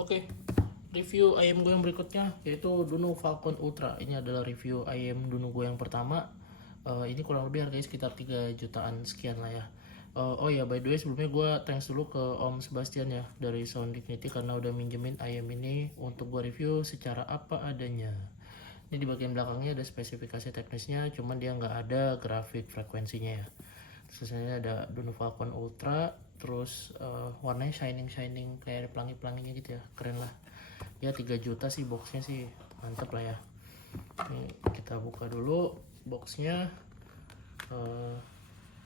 Oke, review ayam gue yang berikutnya yaitu Duno Falcon Ultra. Ini adalah review ayam Duno gue yang pertama. Ini kurang lebih harganya sekitar 3 jutaan sekian lah ya. Oh ya, by the way sebelumnya gue thanks dulu ke Om Sebastian ya dari Sound Dignity karena udah minjemin ayam ini untuk gue review secara apa adanya. Ini di bagian belakangnya ada spesifikasi teknisnya, cuman dia nggak ada grafik frekuensinya ya. Terus ada Duno Falcon Ultra, terus warnanya shining shining kayak ada pelangi pelanginya gitu ya, keren lah. Ya 3 juta sih boxnya sih, mantep lah ya. Ini kita buka dulu boxnya. Eh,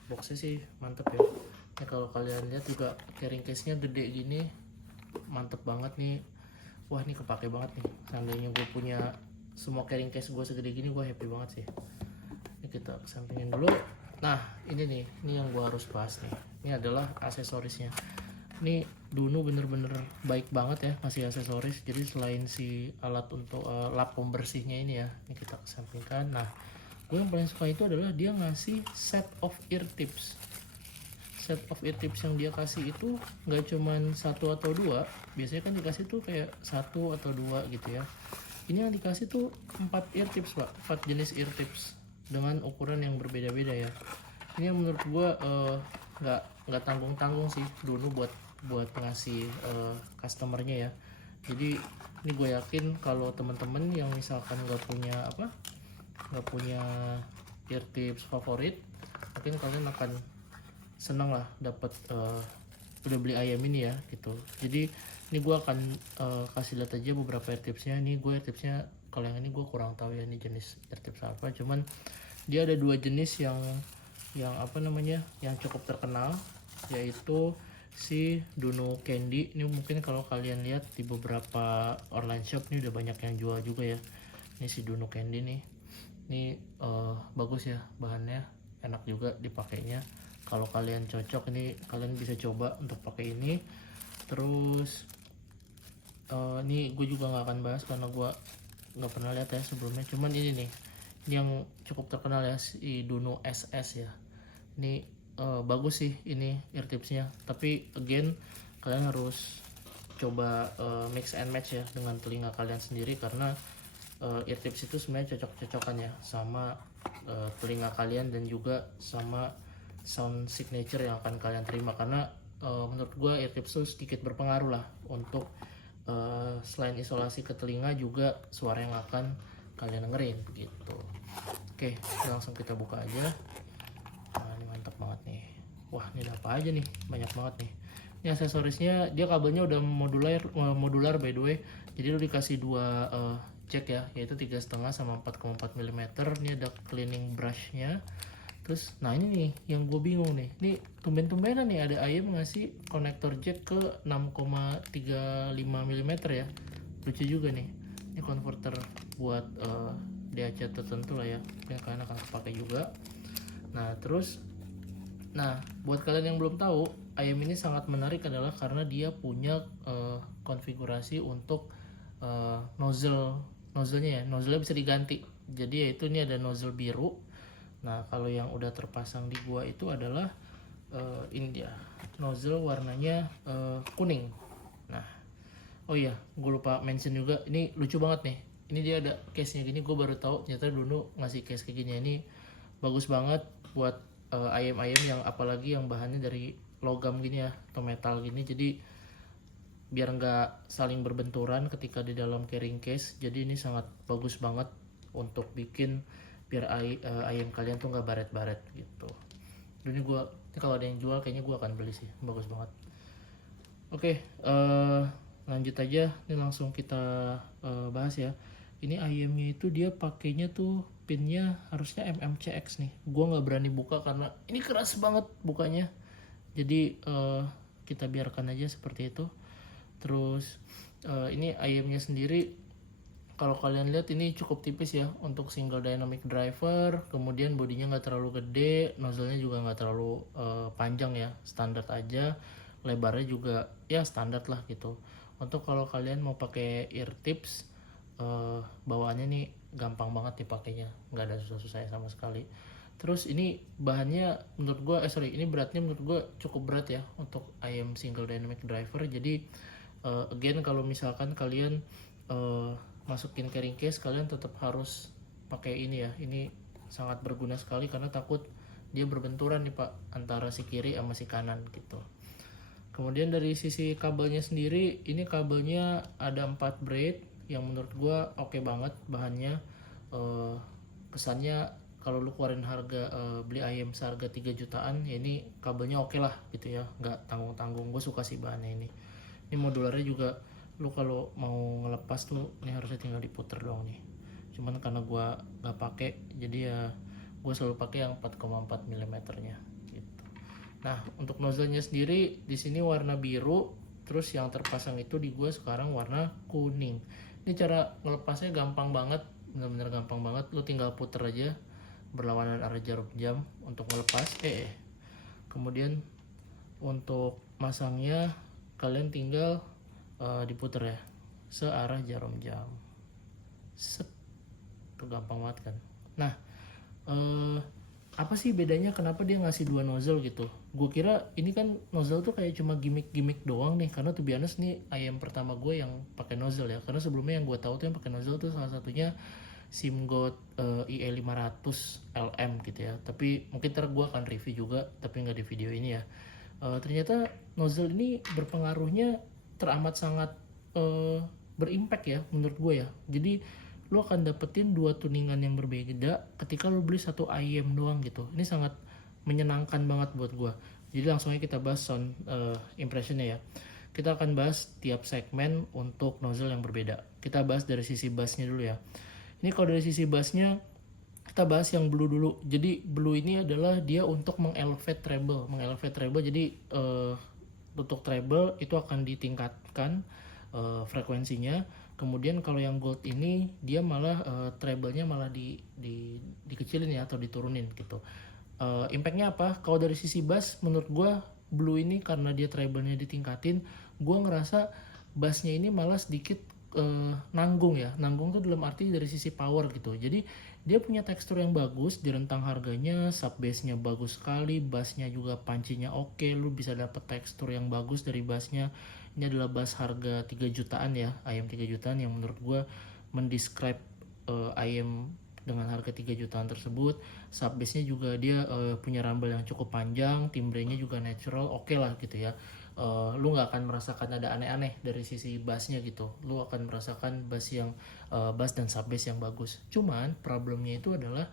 Boxnya sih mantep ya. Ini kalau kalian lihat juga carrying case nya gede gini, mantep banget nih. Wah ini kepake banget nih, seandainya gue punya semua carrying case gue segede gini, gue happy banget sih. Ini kita sampingin dulu. Nah ini nih, ini yang gue harus bahas nih. Ini adalah aksesorisnya. Ini Duno bener-bener baik banget ya ngasih aksesoris. Jadi selain si alat untuk lap pembersihnya ini ya, ini kita kesampingkan. Nah gue yang paling suka itu adalah dia ngasih set of ear tips. Set of ear tips yang dia kasih itu nggak cuman satu atau dua, biasanya kan dikasih tuh kayak satu atau dua gitu ya. Ini yang dikasih tuh 4 ear tips pak, 4 jenis ear tips dengan ukuran yang berbeda-beda ya. Ini yang menurut gue nggak tanggung-tanggung sih dulu buat buat ngasih customernya ya. Jadi ini gue yakin kalau teman-teman yang misalkan nggak punya ear tips favorit, mungkin kalian akan senang lah dapat udah beli ayam ini ya gitu. Jadi ini gue akan kasih lihat aja beberapa air tipsnya. Ini gue air tipsnya, kalau yang ini gue kurang tahu ya ini jenis air tips apa, cuman dia ada dua jenis yang apa namanya yang cukup terkenal, yaitu si Duno Candy. Ini mungkin kalau kalian lihat di beberapa online shop ini udah banyak yang jual juga ya. Ini si Duno Candy nih, ini bagus ya, bahannya enak juga dipakainya. Kalau kalian cocok, ini kalian bisa coba untuk pakai ini. Terus ini gue juga nggak akan bahas karena gue nggak pernah lihat ya sebelumnya. Cuman ini nih, ini yang cukup terkenal ya, si Duno SS ya. Ini bagus sih ini ear tipsnya. Tapi again kalian harus coba mix and match ya dengan telinga kalian sendiri, karena ear tips itu sebenarnya cocok-cocokan ya sama telinga kalian dan juga sama sound signature yang akan kalian terima. Karena menurut gue ear tips itu sedikit berpengaruh lah untuk selain isolasi ke telinga juga suara yang akan kalian dengerin gitu. Oke, langsung kita buka aja. Nah ini mantap banget nih. Wah ini ada apa aja nih, banyak banget nih. Ini aksesorisnya, dia kabelnya udah modular by the way. Jadi lu dikasih dua jack ya, yaitu 3,5 sama 4,4 mm. Ini ada cleaning brushnya. Terus nah ini nih yang gue bingung nih, ini tumben-tumbenan nih ada ayam ngasih konektor jack ke 6,35 mm ya. Lucu juga nih, ini converter buat DAC tertentu lah ya, yang kalian akan pakai juga. Nah terus, nah buat kalian yang belum tahu, ayam ini sangat menarik adalah karena dia punya konfigurasi untuk nozzle-nya ya, nozzle bisa diganti. Jadi yaitu ini ada nozzle biru. Nah kalau yang udah terpasang di gua itu adalah ini dia nozzle warnanya kuning. Nah oh iya gue lupa mention juga, ini lucu banget nih. Ini dia ada case nya gini, gue baru tahu ternyata dulu ngasih case kayak gini. Ini bagus banget buat ayam-ayam yang apalagi yang bahannya dari logam gini ya atau metal gini. Jadi biar nggak saling berbenturan ketika di dalam carrying case. Jadi ini sangat bagus banget untuk bikin biar ayam kalian tuh nggak baret-baret gitu. Ini kalau ada yang jual kayaknya gue akan beli sih, bagus banget. Oke, lanjut aja. Ini langsung kita bahas ya. Ini ayamnya itu dia pakainya tuh pinnya harusnya MMCX nih. Gue nggak berani buka karena ini keras banget bukanya. Jadi kita biarkan aja seperti itu. Terus ini ayamnya sendiri, kalau kalian lihat ini cukup tipis ya untuk single dynamic driver. Kemudian bodinya nggak terlalu gede, nozzle-nya juga nggak terlalu panjang ya, standar aja. Lebarnya juga ya standar lah gitu. Untuk kalau kalian mau pakai ear tips, bawaannya nih gampang banget dipakainya, nggak ada susah-susahnya sama sekali. Terus ini bahannya menurut gue ini beratnya menurut gue cukup berat ya untuk ayam single dynamic driver. Jadi Again kalau misalkan kalian masukin carrying case, kalian tetap harus pakai ini ya. Ini sangat berguna sekali karena takut dia berbenturan nih pak antara si kiri sama si kanan gitu. Kemudian dari sisi kabelnya sendiri, ini kabelnya ada 4 braid yang menurut gua oke banget bahannya. Kesannya kalau lu keluarin harga beli ayam seharga 3 jutaan ya ini kabelnya oke lah gitu ya, nggak tanggung-tanggung. Gue suka sih bahannya ini. Ini modularnya juga lu kalau mau ngelepas tuh ini harusnya tinggal diputer doang nih. Cuman karena gue nggak pakai jadi ya gue selalu pakai yang 4,4 mm nya gitu. Nah untuk nozzle-nya sendiri di sini warna biru, terus yang terpasang itu di gue sekarang warna kuning. Ini cara ngelepasnya gampang banget, bener-bener gampang banget. Lu tinggal puter aja berlawanan arah jarum jam untuk melepas. Kemudian untuk masangnya kalian tinggal diputer ya searah jarum jam. Set, tuh gampang banget kan. Nah apa sih bedanya kenapa dia ngasih 2 nozzle gitu? Gue kira ini kan nozzle tuh kayak cuma gimmick doang nih, karena tuh biasa nih ayam pertama gue yang pakai nozzle ya. Karena sebelumnya yang gue tahu tuh yang pakai nozzle tuh salah satunya Simgot IE500 LM gitu ya. Tapi mungkin ntar gue akan review juga, tapi nggak di video ini ya. Ternyata nozzle ini berpengaruhnya teramat sangat berimpact ya menurut gue ya. Jadi lo akan dapetin 2 tuningan yang berbeda ketika lo beli satu ayam doang gitu. Ini sangat menyenangkan banget buat gue. Jadi langsung aja kita bahas sound impressionnya ya. Kita akan bahas tiap segmen untuk nozzle yang berbeda. Kita bahas dari sisi bassnya dulu ya. Ini kalau dari sisi bassnya kita bahas yang blue dulu. Jadi blue ini adalah dia untuk mengelevate treble. Jadi untuk treble itu akan ditingkatkan frekuensinya. Kemudian kalau yang gold ini dia malah treble-nya malah dikecilin ya atau diturunin gitu. Impact-nya apa? Kalau dari sisi bass menurut gue blue ini karena dia treble-nya ditingkatin, gue ngerasa bassnya ini malah sedikit nanggung ya. Nanggung tuh dalam arti dari sisi power gitu. Jadi dia punya tekstur yang bagus di rentang harganya, sub bassnya bagus sekali, bassnya juga pancinya oke, lu bisa dapet tekstur yang bagus dari bassnya. Ini adalah bass harga 3 jutaan ya, ayam 3 jutaan yang menurut gue mendescribe ayam dengan harga 3 jutaan tersebut. Sub bassnya juga dia punya rumble yang cukup panjang, timbrenya juga natural, oke lah gitu ya. Lu nggak akan merasakan ada aneh-aneh dari sisi bassnya gitu. Lu akan merasakan bass yang bass dan sub bass yang bagus. Cuman problemnya itu adalah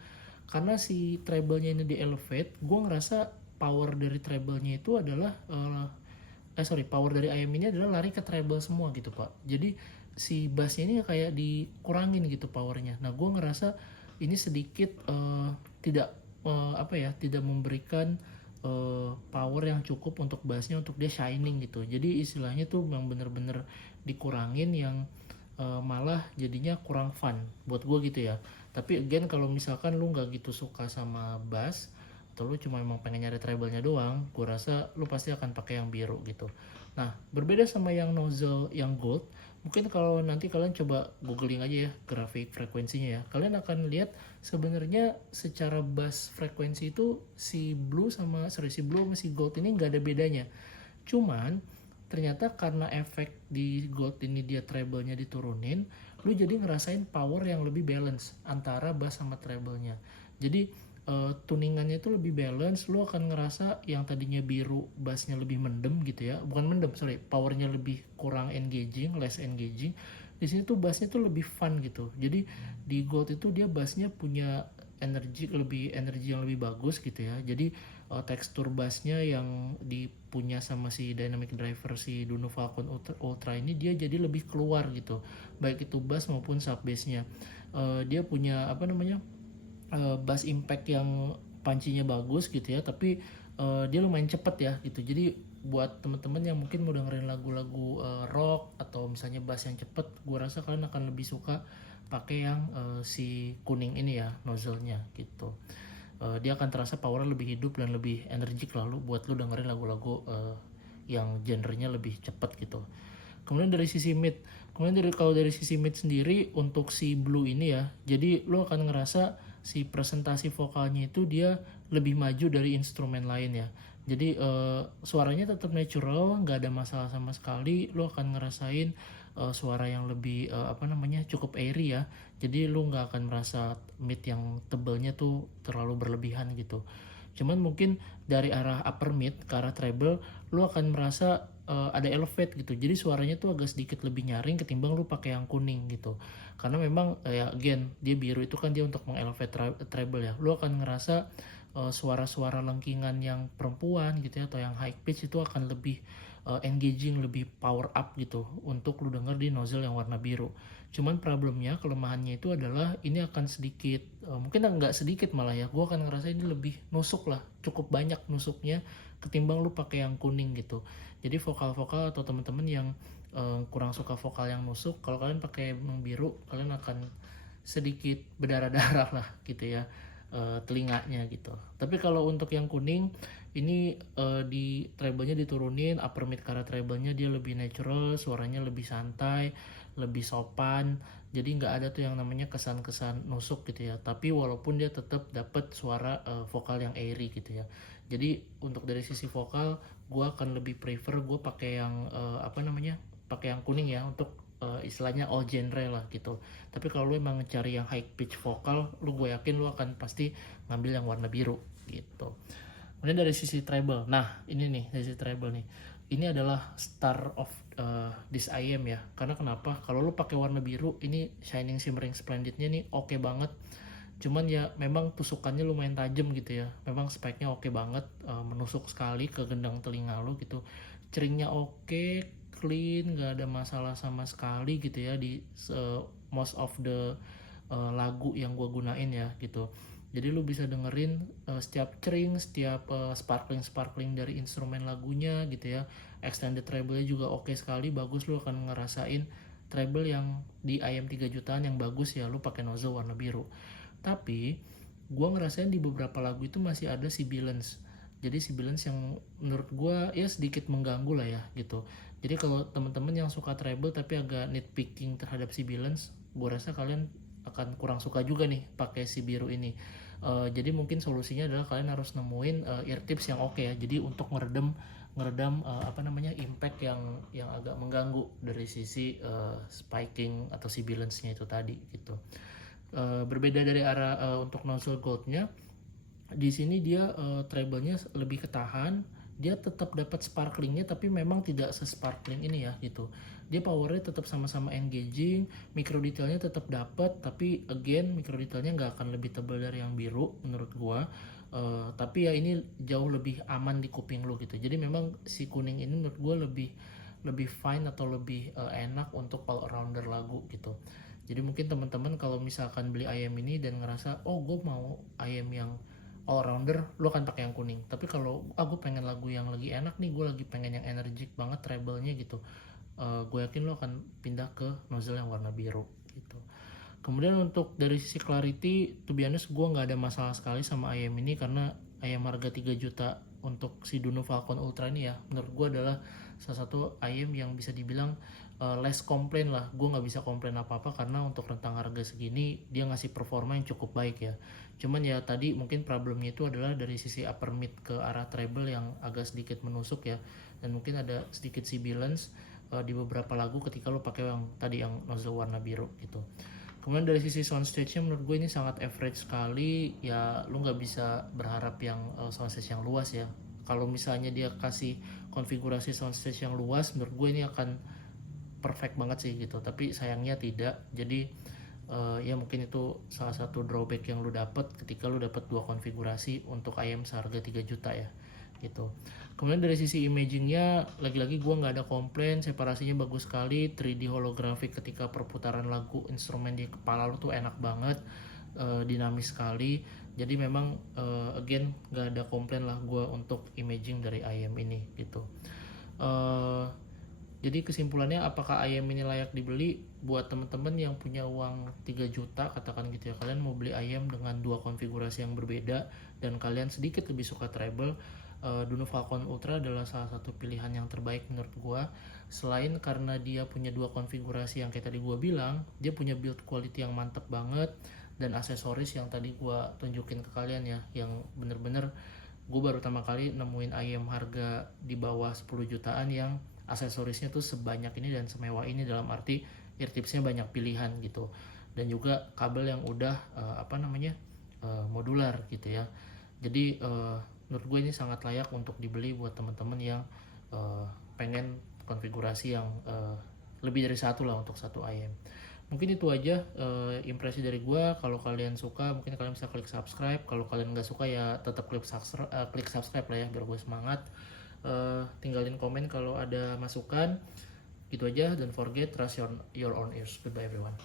karena si treble-nya ini di elevate, gue ngerasa power dari treble-nya itu adalah power dari ayam ini adalah lari ke treble semua gitu pak. Jadi si bassnya ini kayak dikurangin gitu powernya. Nah gue ngerasa ini sedikit tidak tidak memberikan power yang cukup untuk bassnya untuk dia shining gitu. Jadi istilahnya tuh memang bener-bener dikurangin yang malah jadinya kurang fun buat gue gitu ya. Tapi again kalau misalkan lu nggak gitu suka sama bass atau lu cuma emang pengen nyari treble-nya doang, gue rasa lu pasti akan pakai yang biru gitu. Nah berbeda sama yang nozzle yang gold, mungkin kalau nanti kalian coba googling aja ya grafik frekuensinya ya, kalian akan lihat sebenarnya secara bass frekuensi itu si blue sama si gold ini nggak ada bedanya. Cuman ternyata karena efek di gold ini dia treble-nya diturunin, lu jadi ngerasain power yang lebih balance antara bass sama treble-nya. Jadi tuningannya itu lebih balance. Lu akan ngerasa yang tadinya biru bassnya lebih mendem gitu ya, bukan mendem powernya lebih kurang engaging, less engaging. Di sini tuh bassnya tuh lebih fun gitu. Jadi di gold itu dia bassnya punya energi yang lebih bagus gitu ya. Jadi tekstur bassnya yang dipunya sama si dynamic driver si Duno Falcon Ultra ini dia jadi lebih keluar gitu, baik itu bass maupun sub bassnya. Dia punya bass impact yang pancinya bagus gitu ya, tapi dia lumayan cepet ya gitu. Jadi buat temen-temen yang mungkin mau dengerin lagu-lagu rock atau misalnya bass yang cepet, gue rasa kalian akan lebih suka pakai yang si kuning ini ya, nozzle-nya gitu. Dia akan terasa powernya lebih hidup dan lebih energik lalu buat lu dengerin lagu-lagu yang genrenya lebih cepet gitu. Kemudian dari sisi mid, kalau dari sisi mid sendiri untuk si blue ini ya, jadi lu akan ngerasa si presentasi vokalnya itu dia lebih maju dari instrumen lain ya. Jadi suaranya tetap natural, nggak ada masalah sama sekali. Lu akan ngerasain suara yang lebih cukup airy ya. Jadi lu nggak akan merasa mid yang tebelnya tuh terlalu berlebihan gitu. Cuman mungkin dari arah upper mid ke arah treble lu akan merasa ada elevate gitu. Jadi suaranya tuh agak sedikit lebih nyaring ketimbang lu pakai yang kuning gitu. Karena memang ya again dia biru itu kan dia untuk mengelevate treble ya. Lu akan ngerasa suara-suara lengkingan yang perempuan gitu ya atau yang high pitch itu akan lebih engaging, lebih power up gitu untuk lu denger di nozzle yang warna biru. Cuman problemnya, kelemahannya itu adalah ini akan sedikit mungkin nggak sedikit malah ya, gue akan ngerasa ini lebih nusuk lah, cukup banyak nusuknya ketimbang lu pakai yang kuning gitu. Jadi vokal-vokal atau teman-teman yang kurang suka vokal yang nusuk, kalau kalian pakai yang biru kalian akan sedikit berdarah-darah lah gitu ya telinganya gitu. Tapi kalau untuk yang kuning ini di treble-nya diturunin, upper mid cara treble-nya dia lebih natural, suaranya lebih santai, lebih sopan. Jadi nggak ada tuh yang namanya kesan-kesan nusuk gitu ya. Tapi walaupun dia tetap dapat suara vokal yang airy gitu ya. Jadi untuk dari sisi vokal, gue akan lebih prefer gue pakai yang pakai yang kuning ya untuk istilahnya all genre lah gitu. Tapi kalau lu emang cari yang high pitch vokal, gue yakin lu akan pasti ngambil yang warna biru gitu. Kemudian dari sisi treble, nah ini nih dari sisi treble nih, ini adalah star of this IM ya. Karena kenapa? Kalau lu pakai warna biru, ini shining shimmering splendidnya nih oke banget. Cuman ya memang tusukannya lumayan tajam gitu ya. Memang speknya oke banget, menusuk sekali ke gendang telinga lu gitu. Ceringnya oke, clean, nggak ada masalah sama sekali gitu ya di most of the lagu yang gue gunain ya gitu. Jadi lu bisa dengerin setiap cering, setiap sparkling dari instrumen lagunya gitu ya. Extended treble-nya juga oke sekali, bagus. Lu akan ngerasain treble yang di IM 3 jutaan yang bagus ya, lu pakai nozzle warna biru. Tapi gue ngerasain di beberapa lagu itu masih ada sibilance. Jadi sibilance yang menurut gue ya sedikit mengganggu lah ya gitu. Jadi kalau teman-teman yang suka treble tapi agak nitpicking terhadap sibilance, gue rasa kalian akan kurang suka juga nih pakai si biru ini. Jadi mungkin solusinya adalah kalian harus nemuin ear tips yang oke ya. Jadi untuk ngeredam impact yang agak mengganggu dari sisi spiking atau sibilance-nya itu tadi gitu. Berbeda dari arah untuk nozzle goldnya, di sini dia treble-nya lebih ketahan, dia tetap dapat sparklingnya tapi memang tidak se-sparkling ini ya gitu. Dia powernya tetap sama-sama engaging, micro detailnya tetap dapat, tapi again micro detailnya nggak akan lebih tebal dari yang biru menurut gua. Tapi ya ini jauh lebih aman di kuping lu gitu. Jadi memang si kuning ini menurut gua lebih fine atau lebih enak untuk all rounder lagu gitu. Jadi mungkin teman-teman kalau misalkan beli ayam ini dan ngerasa oh gue mau ayam yang all rounder, lo akan pakai yang kuning. Tapi kalau gue pengen lagu yang lagi enak nih, gue lagi pengen yang energik banget treble-nya gitu, gue yakin lo akan pindah ke nozzle yang warna biru gitu. Kemudian untuk dari sisi clarity, to be honest gue nggak ada masalah sekali sama ayam ini karena ayam harga 3 juta untuk si Duno Falcon Ultra ini ya menurut gue adalah salah satu ayam yang bisa dibilang less komplain lah. Gue nggak bisa komplain apa-apa karena untuk rentang harga segini dia ngasih performa yang cukup baik ya. Cuman ya tadi mungkin problemnya itu adalah dari sisi upper mid ke arah treble yang agak sedikit menusuk ya, dan mungkin ada sedikit sibilance di beberapa lagu ketika lo pakai yang tadi yang nozzle warna biru gitu. Kemudian dari sisi soundstage-nya menurut gue ini sangat average sekali ya, lu nggak bisa berharap yang soundstage yang luas ya. Kalau misalnya dia kasih konfigurasi soundstage yang luas menurut gue ini akan perfect banget sih gitu, tapi sayangnya tidak. Jadi ya mungkin itu salah satu drawback yang lu dapat ketika lu dapat dua konfigurasi untuk ayam seharga 3 juta ya gitu. Kemudian dari sisi imagingnya lagi-lagi gue nggak ada komplain, separasinya bagus sekali, 3D holographic ketika perputaran lagu instrumen di kepala lu tuh enak banget, dinamis sekali. Jadi memang again nggak ada komplain lah gue untuk imaging dari IM ini gitu. Jadi kesimpulannya, apakah ayam ini layak dibeli? Buat teman-teman yang punya uang 3 juta katakan gitu ya, kalian mau beli ayam dengan dua konfigurasi yang berbeda dan kalian sedikit lebih suka treble, Duno Falcon Ultra adalah salah satu pilihan yang terbaik menurut gua. Selain karena dia punya dua konfigurasi yang kayak tadi gua bilang, dia punya build quality yang mantep banget, dan aksesoris yang tadi gua tunjukin ke kalian ya, yang bener-bener gue baru pertama kali nemuin ayam harga di bawah 10 jutaan yang aksesorisnya tuh sebanyak ini dan semewah ini, dalam arti eartipsnya banyak pilihan gitu, dan juga kabel yang udah modular gitu ya. Jadi menurut gue ini sangat layak untuk dibeli buat teman-teman yang pengen konfigurasi yang lebih dari satu lah untuk satu ayam. Mungkin itu aja impresi dari gue. Kalau kalian suka mungkin kalian bisa klik subscribe, kalau kalian nggak suka ya tetap klik subscribe lah ya biar gue semangat. Tinggalin komen kalau ada masukan. Gitu aja, don't forget trust your own ears. Goodbye everyone.